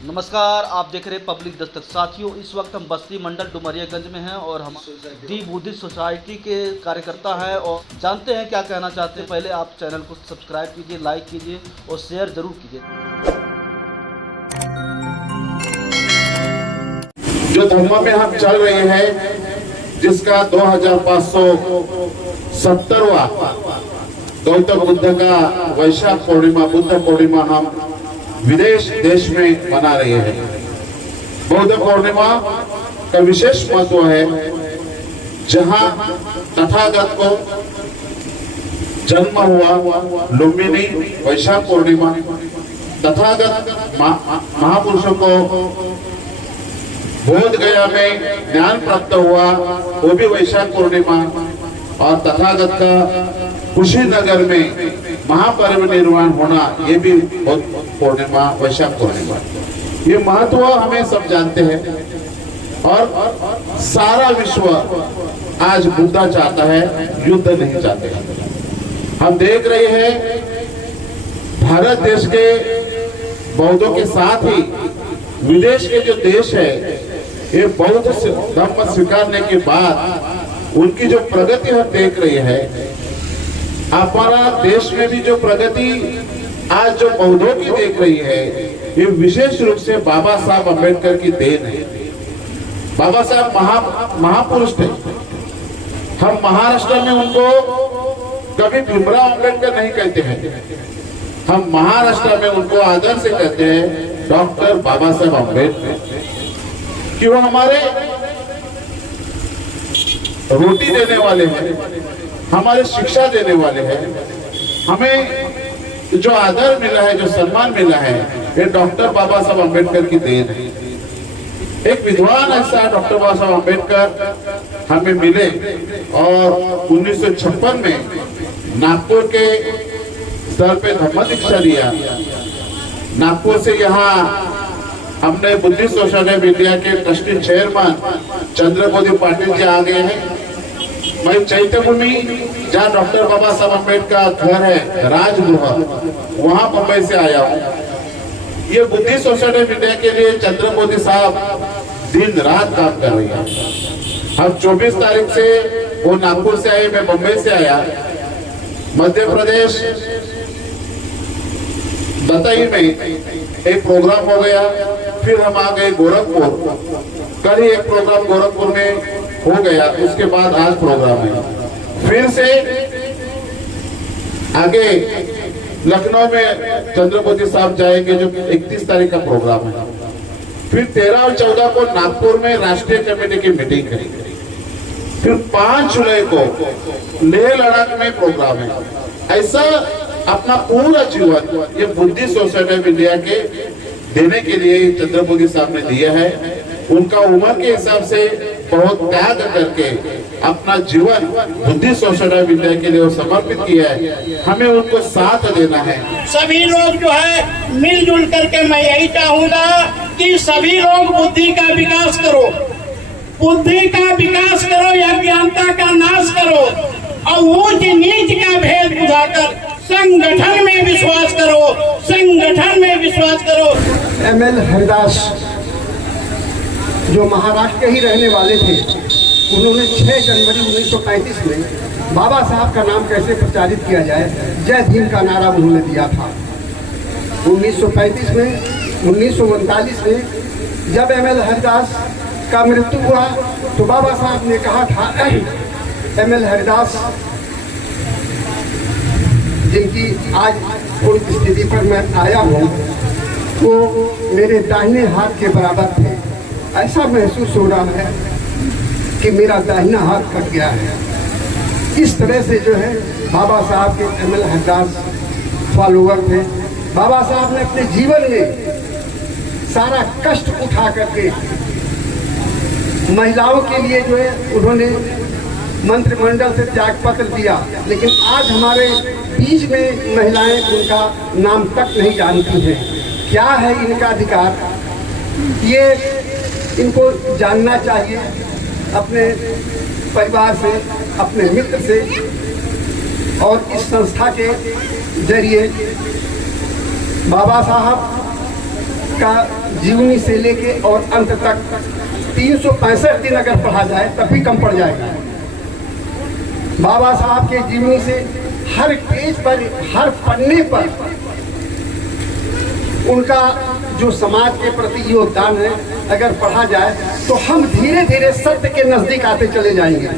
नमस्कार, आप देख रहे हैं पब्लिक दस्तक। साथियों, इस वक्त हम बस्ती मंडल डुमरियागंज में हैं और हम दी बुद्धिस्ट सोसाइटी के कार्यकर्ता हैं और जानते हैं क्या कहना चाहते हैं। पहले आप चैनल को सब्सक्राइब कीजिए, लाइक कीजिए और शेयर जरूर कीजिए। जो धर्म में हम चल रहे हैं, जिसका 2570वां गौतम बुद्ध का वैशाख पूर्णिमा, बुद्ध पूर्णिमा हम विदेश देश में मना रहे हैं। बौद्ध पूर्णिमा का विशेष महत्व है, जहां तथागत को जन्म हुआ। लुम्बिनी वैशाख पूर्णिमा, तथागत महापुरुषों को बोध गया में ज्ञान प्राप्त हुआ, वो भी वैशाख पूर्णिमा। और तथागत का कुशीनगर में महापरिनिर्वाण होना, ये भी पूर्णिमा, वैशाख पूर्णिमा। ये महत्व हमें सब जानते हैं और सारा विश्व आज बुद्धा चाहता है, युद्ध नहीं चाहते। हम देख रहे हैं भारत देश के बौद्धों के साथ ही विदेश के जो देश है, ये बौद्ध धर्म स्वीकारने के बाद उनकी जो प्रगति हम देख रहे हैं। हमारा देश में भी जो प्रगति आज जो बौद्धों की देख रही है, ये विशेष रूप से बाबा साहब अम्बेडकर की देन है। बाबा साहब महापुरुष थे। हम महाराष्ट्र में उनको कभी भीमराव अम्बेडकर नहीं कहते हैं, हम महाराष्ट्र में उनको आदर से कहते हैं डॉक्टर बाबा साहब अम्बेडकर, कि वो हमारे रोटी देने वाले हैं, हमारे शिक्षा देने वाले हैं। हमें जो आदर मिला है, जो सम्मान मिला है, ये डॉक्टर बाबा साहब अम्बेडकर की देन है। एक विद्वान ऐसा डॉक्टर बाबा साहब अम्बेडकर हमें मिले और 1956 में नागपुर के स्तर पे धम्म दीक्षा लिया। नागपुर से यहाँ हमने बुद्धिस्ट सोसाइटी ऑफ इंडिया के ट्रस्टी चेयरमैन चंद्रबोधी पाटिल जी आ गए हैं। मैं चैत्यभूमि, जहाँ डॉक्टर बाबा साहब अम्बेडकर का घर है, राजगृह, वहां मुंबई से आया हूँ। ये बुद्धिस्ट सोसाइटी ऑफ इंडिया के लिए चंद्रबोधी साहब दिन रात काम कर रही है। अब 24 तारीख से वो नागपुर से आए, मैं मुंबई से आया। मध्य प्रदेश दताई में एक प्रोग्राम हो गया, फिर हम आ गए गोरखपुर। कल ही एक प्रोग्राम गोरखपुर में हो गया, उसके बाद आज प्रोग्राम है। फिर से आगे लखनऊ में चंद्रबोधी साहब जाएंगे, जो 31 तारीख का प्रोग्राम है। फिर 13 और 14 को नागपुर में राष्ट्रीय कमेटी की मीटिंग करेंगे। फिर 5 जुलाई को लेह लद्दाख में प्रोग्राम है। ऐसा अपना पूरा जीवन ये बुद्धिस्ट सोसाइटी ऑफ इंडिया के देने के लिए चंद्रबोधी साहब ने दिया है। उनका उम्र के हिसाब से बहुत त्याग करके अपना जीवन बुद्धिस्ट सोसाइटी ऑफ इंडिया के लिए समर्पित किया है। हमें उनको साथ देना है। सभी लोग जो है मिलजुल करके, मैं यही चाहूंगा कि सभी लोग बुद्धि का विकास करो, बुद्धि का विकास करो, अज्ञानता का नाश करो और ऊंच नीच का भेद बुझाकर संगठन में विश्वास करो, संगठन में विश्वास करो। ML हरिदास जो महाराष्ट्र के ही रहने वाले थे, उन्होंने 6 जनवरी 1935 में बाबा साहब का नाम कैसे प्रचारित किया जाए, जय भीम का नारा उन्होंने दिया था। 1935 में, 1939 में जब ML हरिदास का मृत्यु हुआ तो बाबा साहब ने कहा था, ML हरिदास जिनकी आज पूर्ण स्थिति पर मैं आया हूँ, वो मेरे दाहिने हाथ के बराबर थे। ऐसा महसूस हो रहा है कि मेरा दाहिना हाथ कट गया है। इस तरह से जो है बाबा साहब के ML हरिदास फॉलोवर थे। बाबा साहब ने अपने जीवन में सारा कष्ट उठा करके महिलाओं के लिए जो है उन्होंने मंत्रिमंडल से त्याग पत्र दिया, लेकिन आज हमारे बीच में महिलाएं उनका नाम तक नहीं जानती हैं। क्या है इनका अधिकार, ये इनको जानना चाहिए। अपने परिवार से, अपने मित्र से और इस संस्था के जरिए बाबा साहब का जीवनी से लेके और अंत तक 365 दिन अगर पढ़ा जाए तब भी कम पड़ जाएगा। बाबा साहब के जीवनी से हर पेज पर, हर पन्ने पर उनका जो समाज के प्रति योगदान है अगर पढ़ा जाए तो हम धीरे धीरे सत्य के नजदीक आते चले जाएंगे।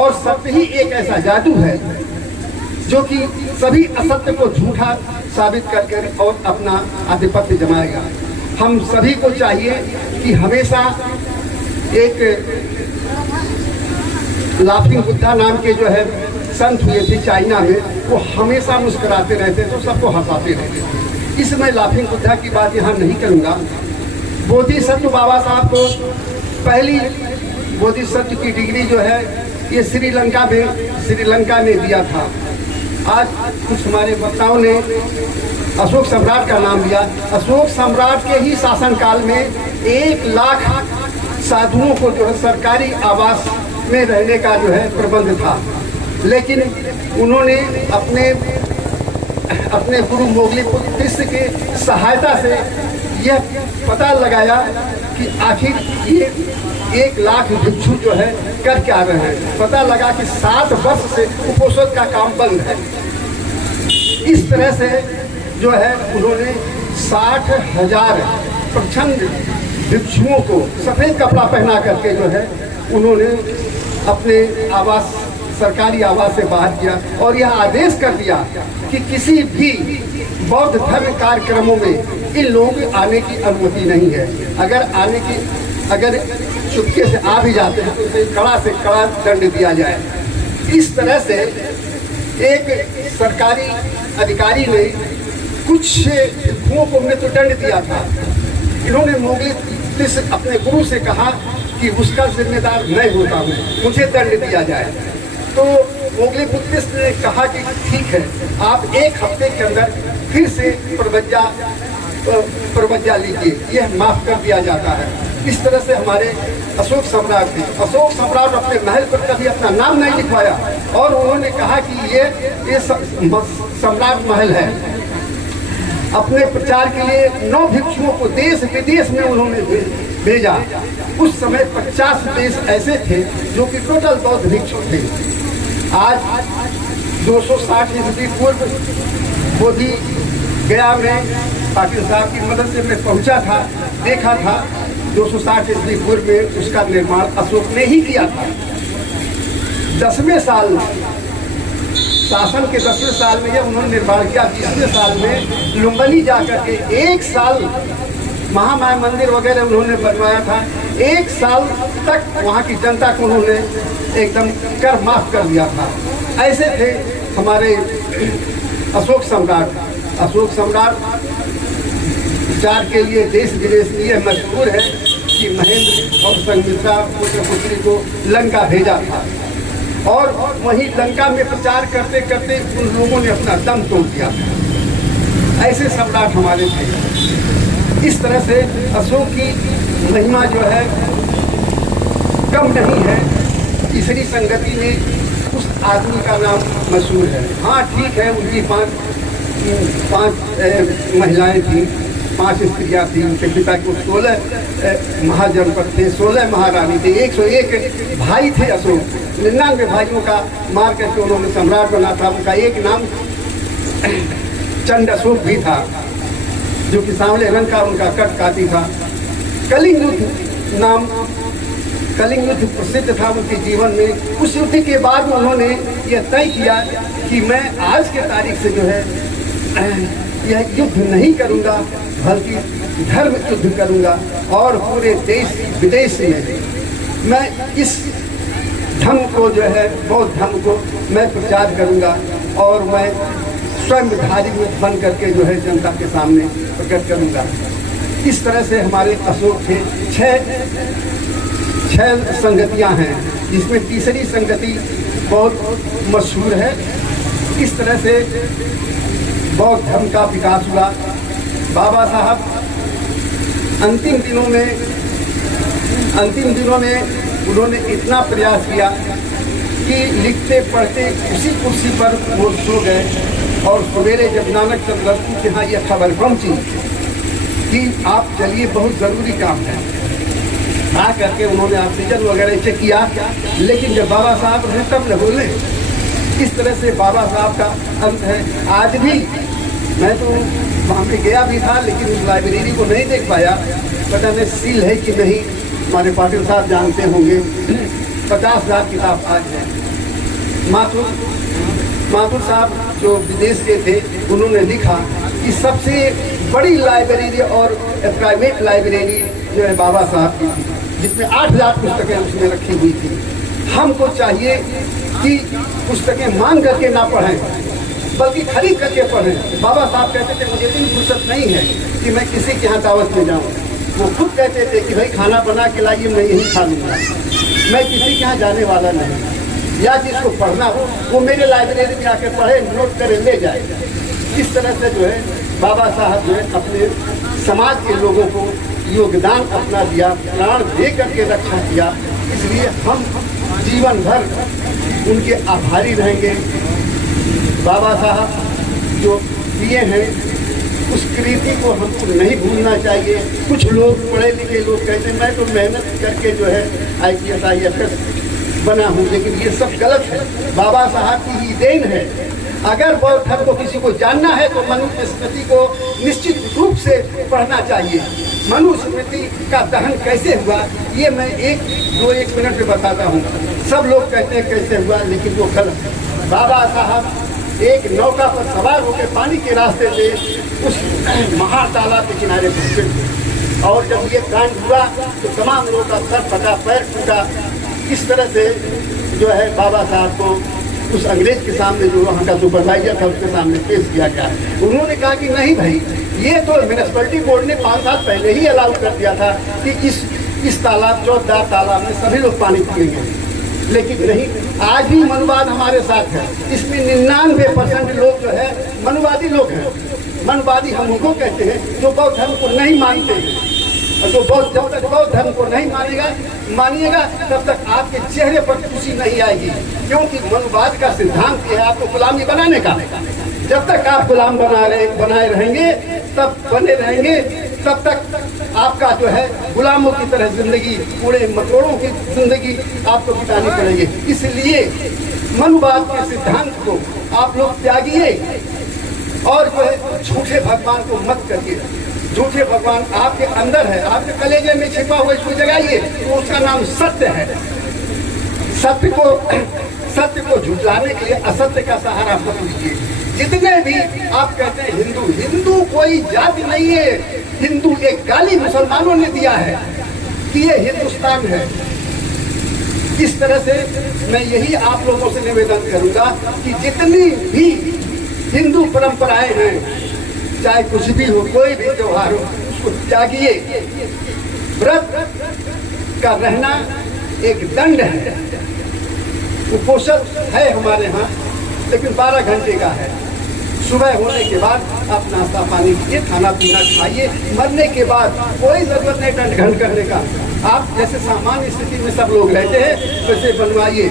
और सत्य ही एक ऐसा जादू है जो कि सभी असत्य को झूठा साबित करके और अपना आधिपत्य जमाएगा। हम सभी को चाहिए कि हमेशा एक लाफिंग बुद्धा नाम के जो है संत हुए थे चाइना में, वो हमेशा मुस्कुराते रहते तो सबको हंसाते रहते। इसमें लाफिंग बुद्धा की बात यहाँ नहीं करूँगा। बोधिसत्व बाबा साहब को पहली बोधिसत्व की डिग्री जो है ये श्रीलंका ने दिया था। आज कुछ हमारे वक्ताओं ने अशोक सम्राट का नाम लिया। अशोक सम्राट के ही शासनकाल में 1 लाख साधुओं को जो है सरकारी आवास में रहने का जो है प्रबंध था, लेकिन उन्होंने अपने गुरु मोगलीपुत्र के सहायता से यह पता लगाया कि आखिर ये 1 लाख भिक्षु जो है कर क्या रहे हैं। पता लगा कि 7 वर्ष से कुपोषण का काम बंद है। इस तरह से जो है उन्होंने 60,000 प्रचंड भिक्षुओं को सफेद कपड़ा पहना करके जो है उन्होंने अपने आवास, सरकारी आवास से बाहर किया और यह आदेश कर दिया कि किसी भी बौद्ध धर्म कार्यक्रमों में इन लोगों के आने की अनुमति नहीं है। अगर चुपके से आ भी जाते हैं तो उसे कड़ा से कड़ा दंड दिया जाए। इस तरह से एक सरकारी अधिकारी ने कुछ भिक्षुओं को मृत्युदंड दिया था। इन्होंने मोगली से अपने गुरु से कहा कि उसका जिम्मेदार मैं होता हूँ, मुझे दंड दिया जाए। तो मोगलीपुत्र ने कहा कि ठीक है, आप 1 हफ्ते के अंदर फिर से प्रवज्ञा लीजिए, यह माफ कर दिया जाता है। इस तरह से हमारे अशोक सम्राट थे। अशोक सम्राट अपने महल पर कभी अपना नाम नहीं लिखवाया और उन्होंने कहा कि ये सम्राट महल है। अपने प्रचार के लिए 9 भिक्षुओं को देश विदेश में उन्होंने भेजा। उस समय 50 देश ऐसे थे जो कि टोटल बौद्ध भिक्षु थे। आज 260 ईस्वी पूर्व बोधि गया में पाटिल साहब की मदद से मैं पहुंचा था, देखा था। 260 ईस्वी पूर्व में उसका निर्माण अशोक ने ही किया था। 10वें साल शासन के 10वें साल में जब उन्होंने निर्माण किया, 20वें साल में लुम्बिनी जाकर के 1 साल महामाया मंदिर वगैरह उन्होंने बनवाया था। 1 साल तक वहाँ की जनता को उन्होंने एकदम कर माफ कर दिया था। ऐसे थे हमारे अशोक सम्राट। अशोक सम्राट प्रचार के लिए देश विदेश में यह मशहूर है कि महेंद्र और संघमित्रा पुत्री को लंका भेजा था और वहीं लंका में प्रचार करते करते उन लोगों ने अपना दम तोड़ दिया था। ऐसे सम्राट हमारे थे। इस तरह से अशोक की महिमा जो है कम नहीं है। तीसरी संगति में उस आदमी का नाम मशहूर है। हाँ ठीक है, उनकी पांच महिलाएं थी, 5 स्त्रियाँ थी। उनके पिता को 16 महाजनपद थे, 16 महारानी थे, 101 भाई थे। अशोक 99 भाइयों का मार करके उन्होंने सम्राट बना था। उनका एक नाम चंड अशोक भी था, जो कि सांवले रंग का उनका कट काटी था। कलिंग युद्ध प्रसिद्ध था उनके जीवन में। उस युद्ध के बाद उन्होंने यह तय किया कि मैं आज के तारीख से जो है यह युद्ध नहीं करूंगा, बल्कि धर्म युद्ध करूंगा और पूरे देश विदेश में मैं इस धर्म को जो है बौद्ध धर्म को मैं प्रचार करूंगा और मैं स्वयं धार्मिक बन करके जो है जनता के सामने प्रकट करूंगा। इस तरह से हमारे अशोक थे। 6 संगतियां हैं, जिसमें तीसरी संगति बहुत मशहूर है। इस तरह से बौद्ध धर्म का विकास हुआ। बाबा साहब अंतिम दिनों में उन्होंने इतना प्रयास किया कि लिखते पढ़ते उसी कुर्सी पर वो सो गए और सवेरे जब नानक चंद्र के यहाँ यह खबर पहुंची कि आप चलिए, बहुत ज़रूरी काम है। आ करके उन्होंने ऑक्सीजन वगैरह चेक किया, लेकिन जब बाबा साहब रहे तब न बोले। इस तरह से बाबा साहब का अंत है। आज भी मैं तो वहाँ पे गया भी था, लेकिन उस लाइब्रेरी को नहीं देख पाया। पता नहीं सील है कि नहीं, हमारे पाटिल साहब जानते होंगे। 50,000 किताब आज है। माथुर साहब जो विदेश के थे, उन्होंने लिखा कि सबसे बड़ी लाइब्रेरी और प्राइवेट लाइब्रेरी जो है बाबा साहब की थी, जिसमें 8,000 पुस्तकें उसमें रखी हुई थी। हमको चाहिए कि पुस्तकें मांग करके ना पढ़ें, बल्कि खरीद करके पढ़ें। बाबा साहब कहते थे मुझे इतनी फुर्सत नहीं है कि मैं किसी के यहाँ दावत में जाऊँ। वो खुद कहते थे कि भाई खाना बना के लाइए, मैं यही खा लूँगा, मैं किसी के यहाँ जाने वाला नहीं। या जिसको पढ़ना हो वो मेरे लाइब्रेरी में आकर पढ़े, नोट करे, ले जाए। इस तरह से जो है बाबा साहब जो है अपने समाज के लोगों को योगदान अपना दिया, प्राण दे करके रक्षा किया। इसलिए हम जीवन भर उनके आभारी रहेंगे। बाबा साहब जो दिए हैं उस कृति को हमको नहीं भूलना चाहिए। कुछ लोग पढ़े लिखे लोग कहते हैं मैं तो मेहनत करके जो है IPS IFS बना हूँ, लेकिन ये सब गलत है। बाबा साहब की ही देन है। अगर बौद्ध धर्म को किसी को जानना है तो मनुस्मृति को निश्चित रूप से पढ़ना चाहिए। मनुस्मृति का दहन कैसे हुआ ये मैं एक मिनट में बताता हूँ। सब लोग कहते हैं कैसे हुआ, लेकिन वो गलत है। बाबा साहब एक नौका पर सवार होकर पानी के रास्ते से उस महातालाब के किनारे पहुँचे, और जब ये कांड हुआ तो तमाम लोगों का सर फटा, पैर टूटा। इस तरह से जो है बाबा साहब को उस अंग्रेज के सामने, जो वहाँ का सुपरवाइजर था, उसके सामने पेश किया गया। उन्होंने कहा कि नहीं भाई, ये तो म्यूनिसिपैलिटी बोर्ड ने 5 साल पहले ही अलाउ कर दिया था कि इस तालाब, चौदार तालाब में सभी लोग पानी पिएंगे, लेकिन नहीं। आज भी मनुवाद हमारे साथ है। इसमें 99% लोग जो है मनुवादी लोग हैं। मनुवादी हम उनको कहते हैं जो बौद्ध धर्म को नहीं मानते हैं। और जो जब तक बौद्ध धर्म को नहीं मानिएगा तब तक आपके चेहरे पर खुशी नहीं आएगी, क्योंकि मनुवाद का सिद्धांत है आपको गुलामी बनाने का। जब तक आप गुलाम बनाए रहेंगे, तब बने रहेंगे, तब तक आपका जो है गुलामों की तरह जिंदगी, पूरे मकोड़ों की जिंदगी आपको बितानी पड़ेगी। इसलिए मनुवाद के सिद्धांत को आप लोग त्यागिए, और जो है झूठे भगवान को मत करिए। झूठे भगवान आपके अंदर है, आपके कलेजे में छिपा हुआ, इसको जगाइए। तो उसका नाम सत्य है। सत्य को झुठलाने के लिए असत्य का सहारा मत लीजिए। जितने भी आप कहते हैं हिंदू कोई जाति नहीं है। हिंदू एक गाली मुसलमानों ने दिया है कि ये हिंदुस्तान है। इस तरह से मैं यही आप लोगों से निवेदन करूंगा कि जितनी भी हिंदू परंपराएं हैं, चाहे कुछ भी हो, कोई भी त्योहार हो, उसको त्यागिए। व्रत का रहना एक दंड है। कुपोषण है हमारे यहाँ, लेकिन 12 घंटे का है। सुबह होने के बाद आप नाश्ता पानी कीजिए, खाना पीना खाइए। मरने के बाद कोई जरूरत नहीं दंड घंट करने का। आप जैसे सामान्य स्थिति में सब लोग रहते हैं वैसे बनवाइए।